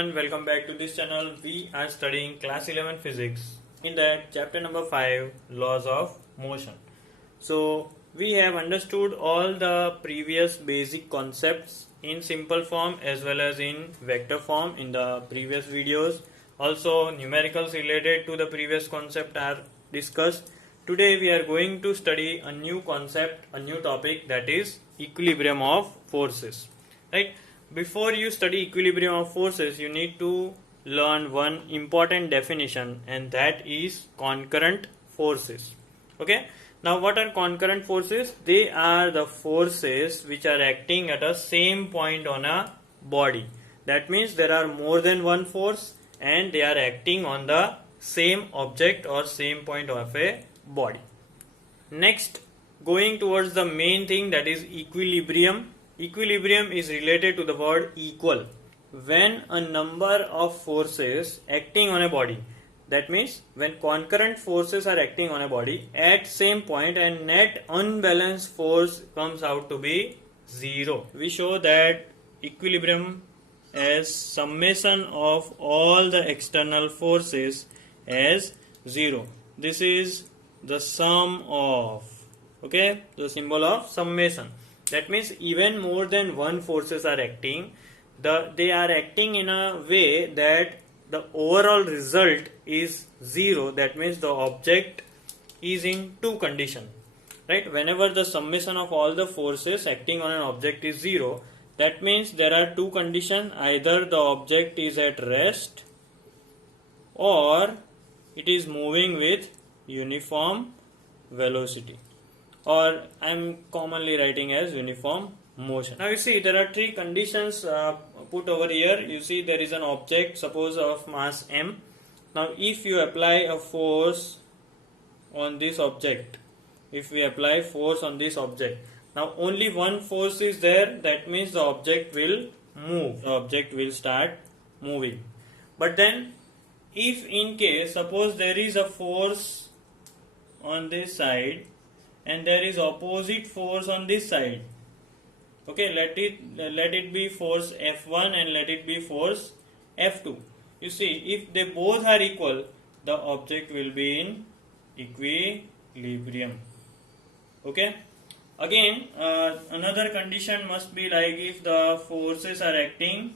everyone, welcome back to this channel. We are studying class 11 physics. In that chapter number 5, laws of motion. So we have understood all the previous basic concepts in simple form as well as in vector form in the previous videos. Also numericals related to the previous concept are discussed. Today we are going to study a new concept, a new topic, that is equilibrium of forces. Right? Before you study equilibrium of forces, you need to learn one important definition, and that is concurrent forces. Okay? Now what are concurrent forces? They are the forces which are acting at a same point on a body. That means there are more than one force and they are acting on the same object or same point of a body. Next, going towards the main thing, that is equilibrium. Equilibrium is related to the word equal. When a number of forces acting on a body, that means when concurrent forces are acting on a body at same point and net unbalanced force comes out to be 0. We show that equilibrium as summation of all the external forces as 0. This is the sum of, okay, the symbol of summation. That means even more than one forces are acting, they are acting in a way that the overall result is 0. That means the object is in two conditions. Right? Whenever the summation of all the forces acting on an object is 0, that means there are two conditions. Either the object is at rest or it is moving with uniform velocity, or I am commonly writing as uniform motion. Now you see there are three conditions put over here. You see there is an object, suppose of mass m. Now if you apply a force on this object, if we apply force on this object, now only one force is there, that means the object will move, the object will start moving. But then if in case, suppose there is a force on this side and there is opposite force on this side, okay, let it be force F1 and let it be force F2. You see, if they both are equal, the object will be in equilibrium. Okay, again another condition must be like if the forces are acting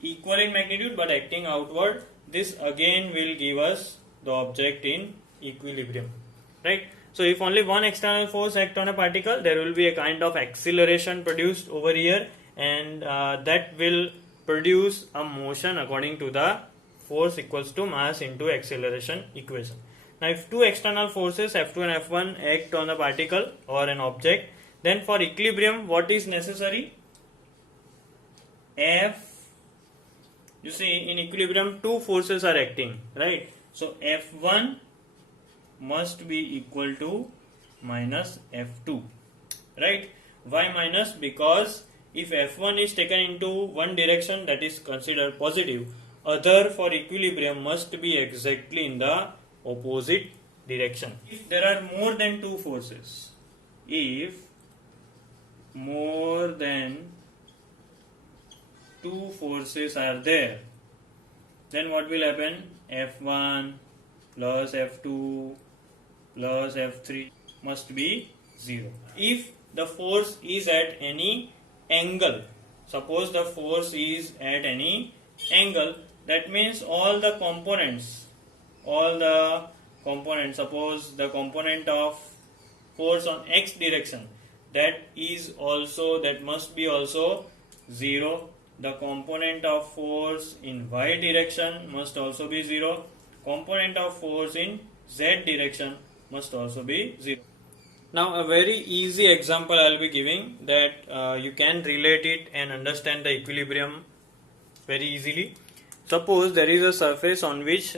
equal in magnitude but acting outward, this again will give us the object in equilibrium. Right? So if only one external force acts on a particle, there will be a kind of acceleration produced over here, and that will produce a motion according to the force equals to mass into acceleration equation. Now if two external forces F2 and F1 act on a particle or an object, then for equilibrium what is necessary? You see, in equilibrium two forces are acting, right? So F1 must be equal to minus F2, right? Why minus? Because if F1 is taken into one direction, that is considered positive, other for equilibrium must be exactly in the opposite direction. If there are more than two forces, if more than two forces are there, then what will happen? F1 plus F2 plus F3 must be 0. If the force is at any angle, suppose the force is at any angle, that means all the components, suppose the component of force on x direction, that must be also 0. The component of force in y direction must also be 0. Component of force in z direction must also be 0. Now a very easy example I will be giving, that you can relate it and understand the equilibrium very easily. Suppose there is a surface on which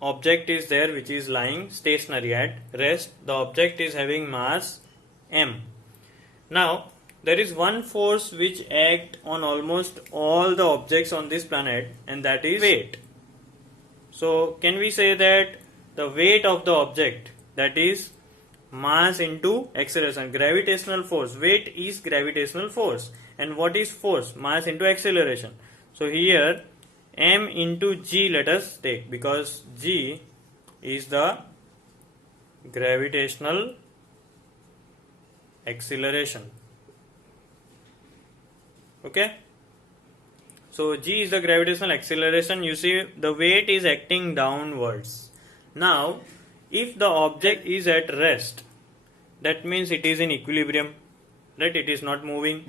object is there which is lying stationary at rest. The object is having mass m. Now there is one force which acts on almost all the objects on this planet, and that is weight. So can we say that the weight of the object, that is mass into acceleration, gravitational force, weight is gravitational force, and what is force? Mass into acceleration. So here m into g let us take, because g is the gravitational acceleration. Okay, so g is the gravitational acceleration. You see the weight is acting downwards. Now if the object is at rest, that means it is in equilibrium, right? It is not moving.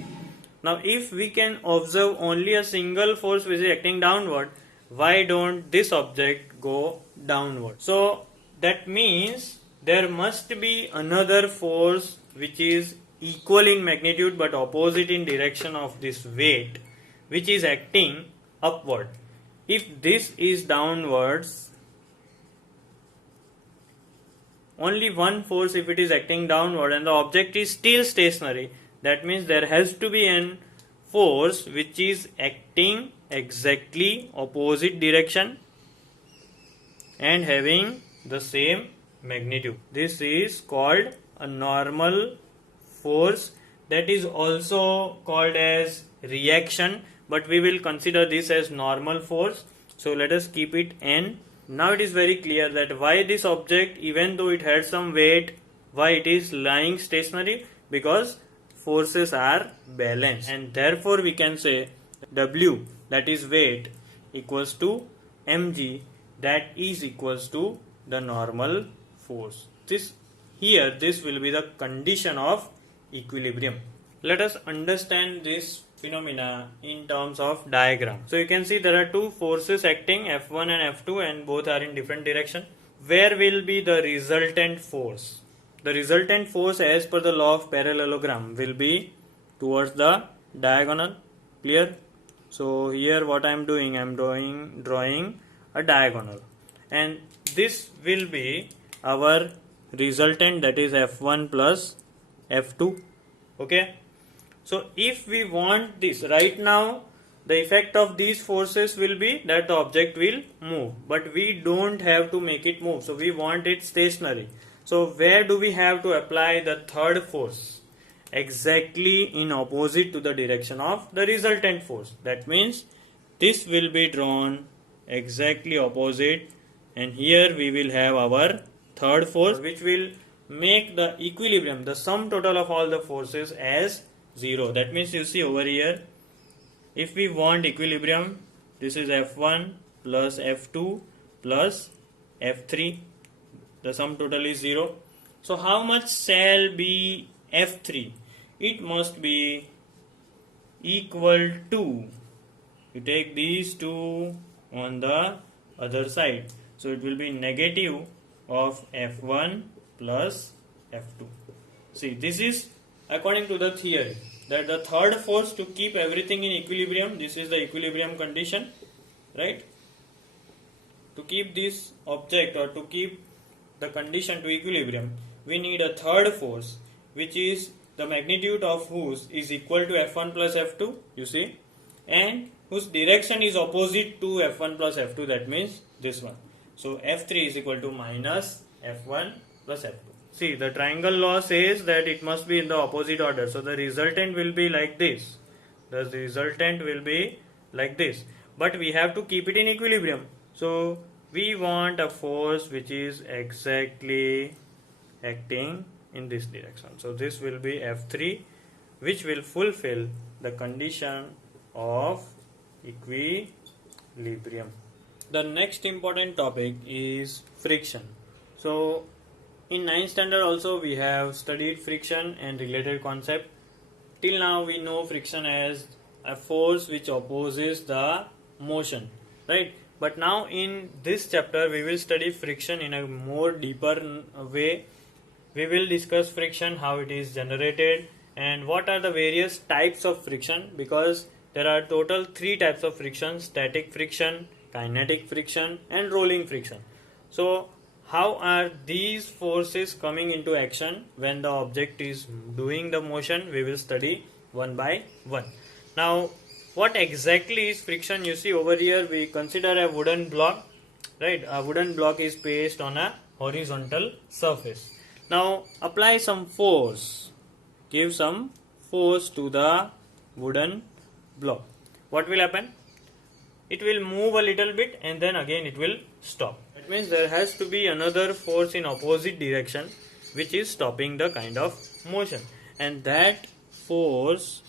Now if we can observe only a single force which is acting downward, why don't this object go downward? So that means there must be another force which is equal in magnitude but opposite in direction of this weight, which is acting upward. If this is downwards, only one force if it is acting downward and the object is still stationary, that means there has to be an force which is acting exactly opposite direction and having the same magnitude. This is called a normal force. That is also called as reaction, but we will consider this as normal force. So let us keep it n. Now it is very clear that why this object, even though it had some weight, why it is lying stationary, because forces are balanced, and therefore we can say W, that is weight, equals to mg, that is equals to the normal force. This will be the condition of equilibrium. Let us understand this phenomena in terms of diagram. So you can see there are two forces acting, F1 and F2, and both are in different direction. Where will be the resultant force? The resultant force, as per the law of parallelogram, will be towards the diagonal. Clear? So here what I am doing, I am drawing a diagonal, and this will be our resultant, that is F1 plus F2. Okay, so if we want this, right now the effect of these forces will be that the object will move, but we don't have to make it move, so we want it stationary. So where do we have to apply the third force? Exactly in opposite to the direction of the resultant force. That means this will be drawn exactly opposite, and here we will have our third force, which will make the equilibrium, the sum total of all the forces, as 0. That means you see over here, if we want equilibrium, this is F1 plus F2 plus F3, the sum total is 0. So how much shall be F3? It must be equal to, you take these two on the other side, so it will be negative of F1 plus F2. See, this is according to the theory, that the third force to keep everything in equilibrium, this is the equilibrium condition, right? To keep this object, or to keep the condition to equilibrium, we need a third force, which is the magnitude of whose is equal to F1 plus F2, you see, and whose direction is opposite to F1 plus F2, that means this one. So F3 is equal to minus F1 plus F2. See, the triangle law says that it must be in the opposite order, so the resultant will be like this. The resultant will be like this, but we have to keep it in equilibrium. So we want a force which is exactly acting in this direction. So this will be F3, which will fulfill the condition of equilibrium. The next important topic is friction. So in 9th standard also we have studied friction and related concept. Till now we know friction as a force which opposes the motion, right? But now in this chapter we will study friction in a more deeper way. We will discuss friction, how it is generated, and what are the various types of friction, because there are total 3 types of friction: static friction, kinetic friction, and rolling friction. So how are these forces coming into action when the object is doing the motion? We will study one by one. Now what exactly is friction? You see over here we consider a wooden block, right? A wooden block is placed on a horizontal surface. Now apply some force, give some force to the wooden block. What will happen? it will move a little bit and then again it will stop. That means there has to be another force in opposite direction which is stopping the kind of motion. And that force,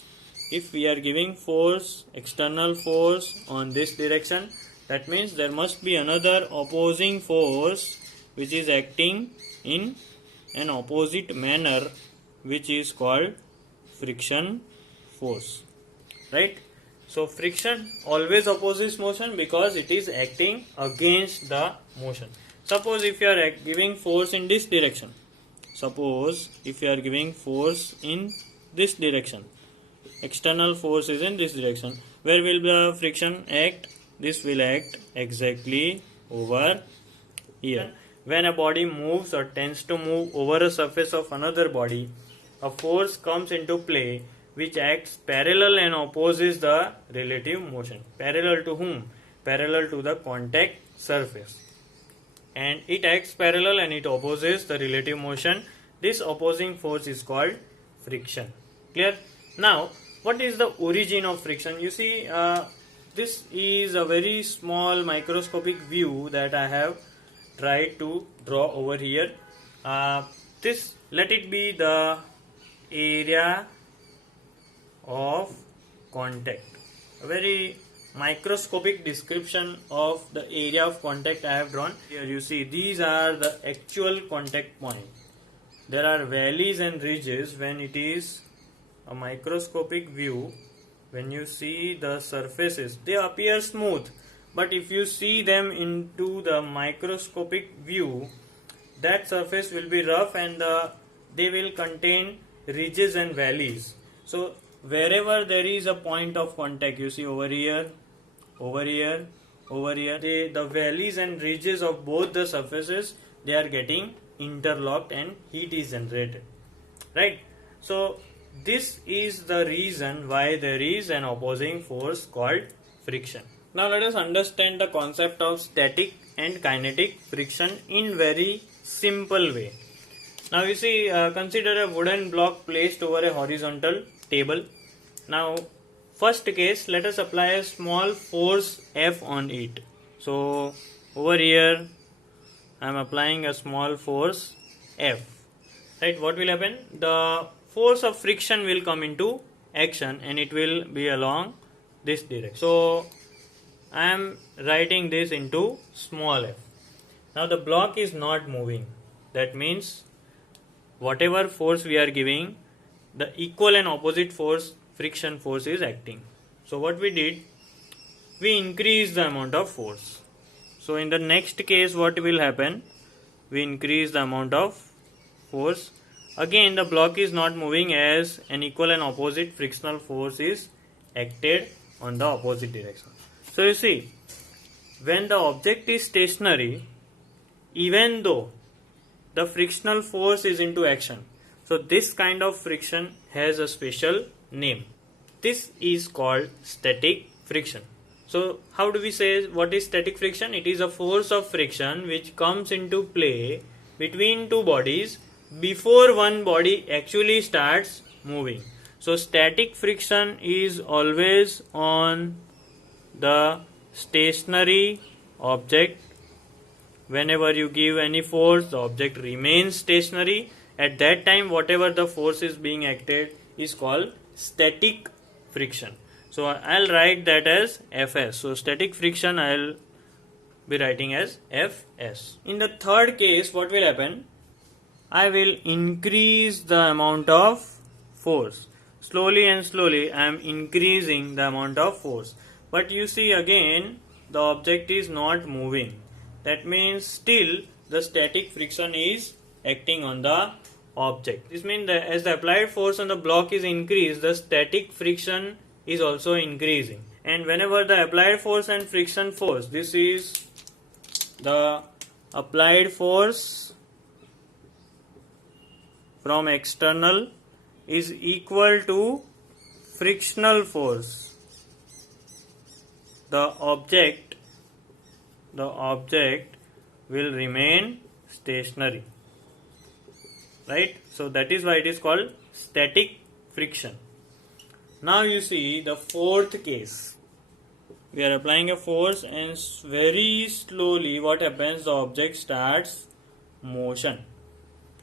if we are giving force, external force on this direction, that means there must be another opposing force which is acting in an opposite manner, which is called friction force, right? So friction always opposes motion because it is acting against the motion. Suppose if you are giving force in this direction, suppose if you are giving force in this direction, external force is in this direction, where will the friction act? This will act exactly over here. When a body moves or tends to move over a surface of another body, a force comes into play which acts parallel and opposes the relative motion. Parallel to whom? Parallel to the contact surface. And it acts parallel and it opposes the relative motion. This opposing force is called friction. Clear? Now, what is the origin of friction? You see, this is a very small microscopic view that I have tried to draw over here. This, let it be the area of contact. A very microscopic description of the area of contact I have drawn. Here you see these are the actual contact point. There are valleys and ridges. When it is a microscopic view, when you see the surfaces, they appear smooth, but if you see them into the microscopic view, that surface will be rough and they will contain ridges and valleys. So wherever there is a point of contact, you see over here, over here, over here, the valleys and ridges of both the surfaces, they are getting interlocked and heat is generated, right? So this is the reason why there is an opposing force called friction. Now let us understand the concept of static and kinetic friction in very simple way. Now you see, consider a wooden block placed over a horizontal table. Now first case, let us apply a small force F on it. So over here I am applying a small force F, right? What will happen? The force of friction will come into action and it will be along this direction. So I am writing this into small f. Now the block is not moving. That means whatever force we are giving, the equal and opposite force, friction force, is acting. So what we did, we increase the amount of force. So in the next case what will happen, we increase the amount of force. Again the block is not moving as an equal and opposite frictional force is acted on the opposite direction. So you see, when the object is stationary, even though the frictional force is into action, so this kind of friction has a special name. This is called static friction. So how do we say what is static friction? It is a force of friction which comes into play between two bodies before one body actually starts moving. So static friction is always on the stationary object. Whenever you give any force, the object remains stationary. At that time, whatever the force is being acted is called static friction. So I'll write that as Fs. So static friction I'll be writing as Fs. In the third case, what will happen? I will increase the amount of force. Slowly and slowly I am increasing the amount of force. But you see again the object is not moving. That means still the static friction is acting on the object. This means that as the applied force on the block is increased, the static friction is also increasing. And whenever the applied force and friction force, this is the applied force from external is equal to frictional force, the object will remain stationary, right? So that is why it is called static friction. Now you see the fourth case. we are applying a force, and very slowly what happens, the object starts motion.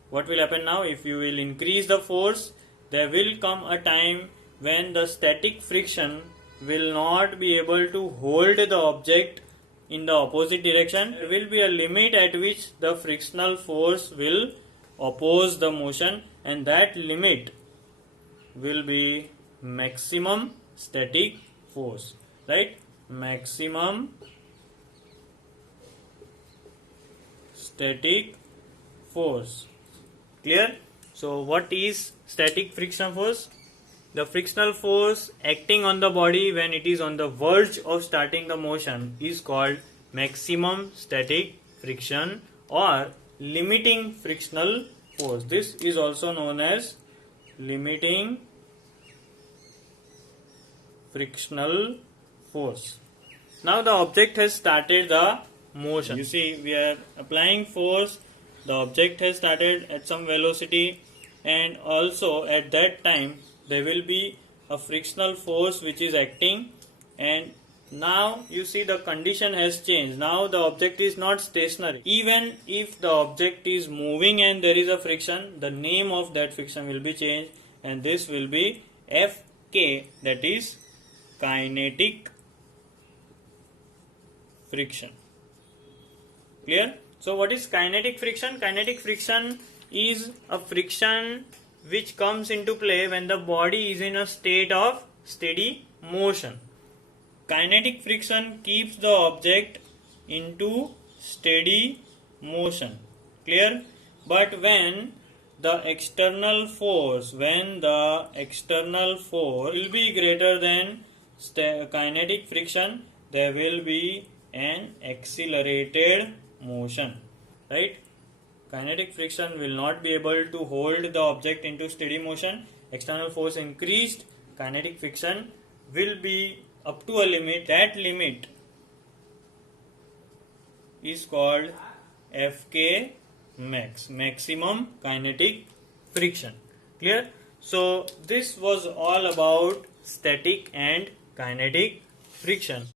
What will happen now? If you will increase the force, there will come a time when the static friction will not be able to hold the object in the opposite direction. There will be a limit at which the frictional force will oppose the motion, and that limit will be maximum static force, right? Maximum static force. Clear? So what is static friction force? The frictional force acting on the body when it is on the verge of starting the motion is called maximum static friction or limiting frictional force. This is also known as limiting frictional force. Now the object has started the motion. You see, we are applying force, the object has started at some velocity, and also at that time there will be a frictional force which is acting, and now you see the condition has changed. Now the object is not stationary. Even if the object is moving and there is a friction, the name of that friction will be changed, and this will be Fk, that is kinetic friction. Clear? So what is kinetic friction? Kinetic friction is a friction which comes into play when the body is in a state of steady motion. Kinetic friction keeps the object into steady motion. Clear? But when the external force will be greater than kinetic friction, there will be an accelerated motion, right? Kinetic friction will not be able to hold the object into steady motion. External force increased, kinetic friction will be up to a limit. That limit is called Fk max, maximum kinetic friction. Clear? So this was all about static and kinetic friction.